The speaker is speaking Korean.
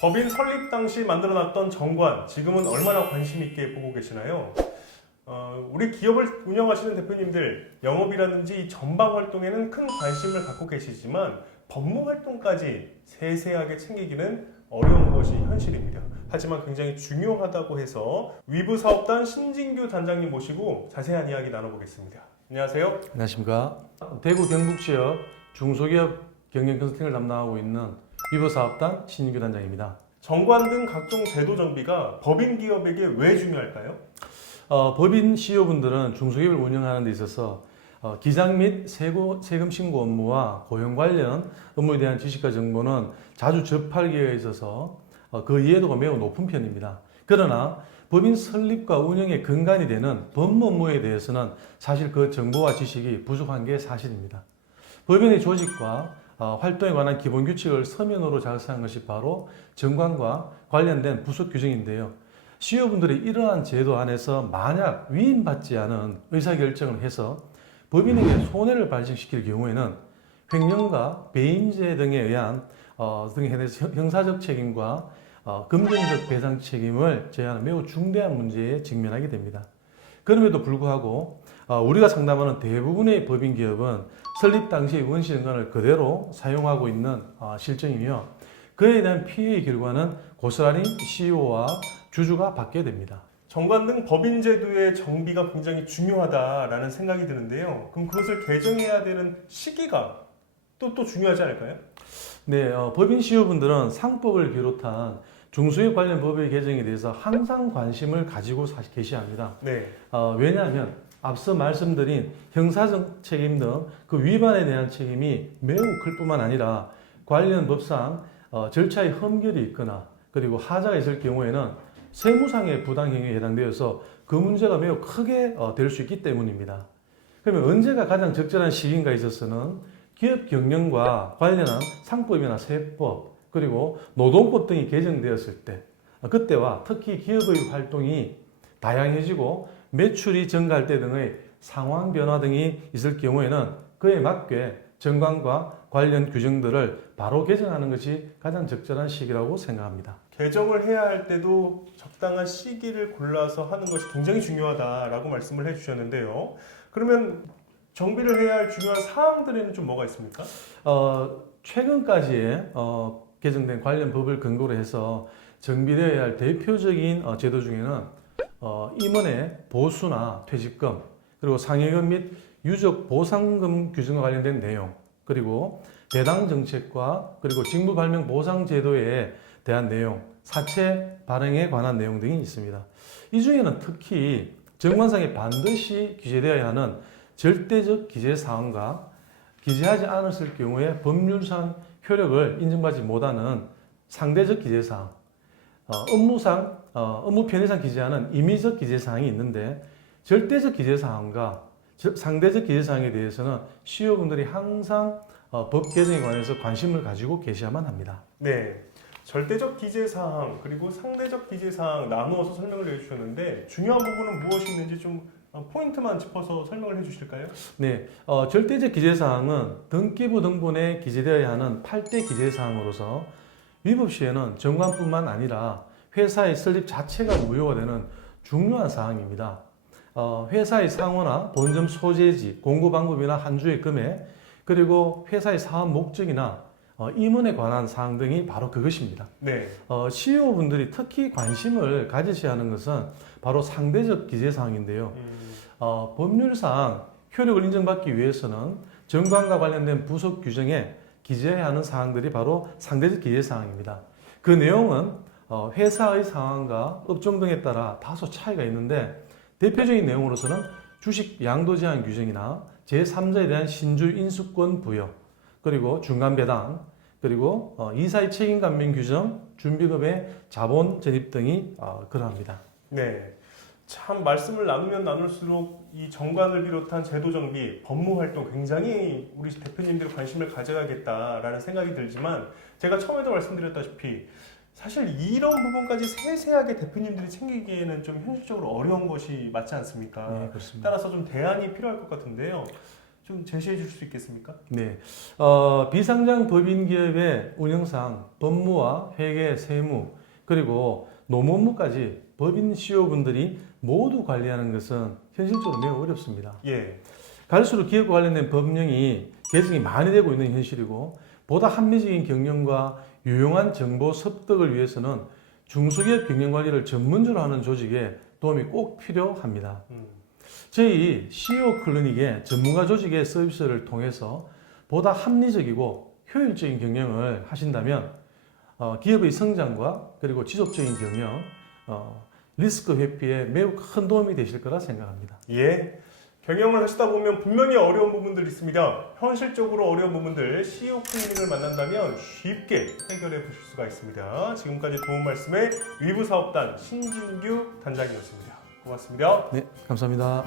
법인 설립 당시 만들어놨던 정관, 지금은 얼마나 관심 있게 보고 계시나요? 우리 기업을 운영하시는 대표님들, 영업이라든지 이 전방 활동에는 큰 관심을 갖고 계시지만 법무 활동까지 세세하게 챙기기는 어려운 것이 현실입니다. 하지만 굉장히 중요하다고 해서 위브 사업단 신진규 단장님 모시고 자세한 이야기 나눠보겠습니다. 안녕하세요. 안녕하십니까. 대구 경북 지역 중소기업 경영 컨설팅을 담당하고 있는 위브 사업단 신진규 단장입니다. 정관 등 각종 제도 정비가 법인 기업에게 왜 중요할까요? 법인 CEO분들은 중소기업을 운영하는 데 있어서 기장 및 세금 신고 업무와 고용 관련 업무에 대한 지식과 정보는 자주 접할 기회가 있어서 그 이해도가 매우 높은 편입니다. 그러나 법인 설립과 운영의 근간이 되는 법무 업무에 대해서는 사실 그 정보와 지식이 부족한 게 사실입니다. 법인의 조직과 활동에 관한 기본 규칙을 서면으로 작성한 것이 바로 정관과 관련된 부속 규정인데요. CEO분들이 이러한 제도 안에서 만약 위임받지 않은 의사결정을 해서 법인에게 손해를 발생시킬 경우에는 횡령과 배임죄 등에 의한 등에 해서 형사적 책임과 금전적 배상 책임을 제하는 매우 중대한 문제에 직면하게 됩니다. 그럼에도 불구하고 우리가 상담하는 대부분의 법인 기업은 설립 당시의 원시정관을 그대로 사용하고 있는 실정이며 그에 대한 피해의 결과는 고스란히 CEO와 주주가 받게 됩니다. 정관 등 법인 제도의 정비가 굉장히 중요하다라는 생각이 드는데요. 그럼 그것을 개정해야 되는 시기가 또 중요하지 않을까요? 네, 법인 CEO분들은 상법을 비롯한 중소기업 관련 법의 개정에 대해서 항상 관심을 가지고 계셔야 합니다. 네. 왜냐하면 앞서 말씀드린 형사적 책임 등 그 위반에 대한 책임이 매우 클 뿐만 아니라 관련 법상 절차의 흠결이 있거나 그리고 하자가 있을 경우에는 세무상의 부당행위에 해당되어서 그 문제가 매우 크게 될 수 있기 때문입니다. 그러면 언제가 가장 적절한 시기인가 있어서는 기업 경영과 관련한 상법이나 세법 그리고 노동법 등이 개정되었을 때 그때와 특히 기업의 활동이 다양해지고 매출이 증가할 때 등의 상황 변화 등이 있을 경우에는 그에 맞게 정관과 관련 규정들을 바로 개정하는 것이 가장 적절한 시기라고 생각합니다. 개정을 해야 할 때도 적당한 시기를 골라서 하는 것이 굉장히 중요하다라고 말씀을 해주셨는데요. 그러면 정비를 해야 할 중요한 사항들에는 좀 뭐가 있습니까? 최근까지의 개정된 관련 법을 근거로 해서 정비되어야 할 대표적인 제도 중에는 임원의 보수나 퇴직금, 그리고 상여금 및 유족 보상금 규정과 관련된 내용, 그리고 배당 정책과 그리고 직무 발명 보상 제도에 대한 내용, 사채 발행에 관한 내용 등이 있습니다. 이 중에는 특히 정관상에 반드시 기재되어야 하는 절대적 기재 사항과 기재하지 않았을 경우에 법률상 효력을 인정받지 못하는 상대적 기재 사항, 업무상 업무 편의상 기재하는 임의적 기재 사항이 있는데 절대적 기재 사항과 상대적 기재 사항에 대해서는 CEO분들이 항상 법 개정에 관해서 관심을 가지고 계셔야만 합니다. 네. 절대적 기재 사항 그리고 상대적 기재 사항 나누어서 설명을 해주셨는데 중요한 부분은 무엇이 있는지 좀 포인트만 짚어서 설명을 해주실까요? 네, 절대적 기재 사항은 등기부 등본에 기재되어야 하는 8대 기재 사항으로서 위법 시에는 정관뿐만 아니라 회사의 설립 자체가 무효가 되는 중요한 사항입니다. 회사의 상호나 본점 소재지, 공고 방법이나 한 주의 금액, 그리고 회사의 사업 목적이나 임원에 관한 사항 등이 바로 그것입니다. 네. CEO분들이 특히 관심을 가지셔야 하는 것은 바로 상대적 기재 사항인데요. 법률상 효력을 인정받기 위해서는 정관과 관련된 부속 규정에 기재해야 하는 사항들이 바로 상대적 기재 사항입니다. 그 내용은 회사의 상황과 업종 등에 따라 다소 차이가 있는데 대표적인 내용으로서는 주식 양도 제한 규정이나 제3자에 대한 신주 인수권 부여, 그리고 중간 배당, 그리고 이사의 책임 감면 규정, 준비금의 자본 전입 등이 그러합니다. 네. 참 말씀을 나누면 나눌수록 이 정관을 비롯한 제도 정비, 법무 활동 굉장히 우리 대표님들 관심을 가져야겠다라는 생각이 들지만 제가 처음에도 말씀드렸다시피 사실 이런 부분까지 세세하게 대표님들이 챙기기에는 좀 현실적으로 어려운 것이 맞지 않습니까? 네, 그렇습니다. 따라서 좀 대안이 필요할 것 같은데요. 좀 제시해 주실 수 있겠습니까? 네, 비상장 법인 기업의 운영상 법무와 회계, 세무 그리고 노무 업무까지 법인 CEO분들이 모두 관리하는 것은 현실적으로 매우 어렵습니다. 예. 갈수록 기업과 관련된 법령이 개정이 많이 되고 있는 현실이고 보다 합리적인 경영과 유용한 정보 습득을 위해서는 중소기업 경영관리를 전문적으로 하는 조직에 도움이 꼭 필요합니다. 저희 CEO 클리닉의 전문가 조직의 서비스를 통해서 보다 합리적이고 효율적인 경영을 하신다면 기업의 성장과 그리고 지속적인 경영, 리스크 회피에 매우 큰 도움이 되실 거라 생각합니다. 예. 경영을 하시다 보면 분명히 어려운 부분들이 있습니다. 현실적으로 어려운 부분들 CEO 클리닉을 만난다면 쉽게 해결해 보실 수가 있습니다. 지금까지 도움 말씀의 위부사업단 신진규 단장이었습니다. 고맙습니다. 네, 감사합니다.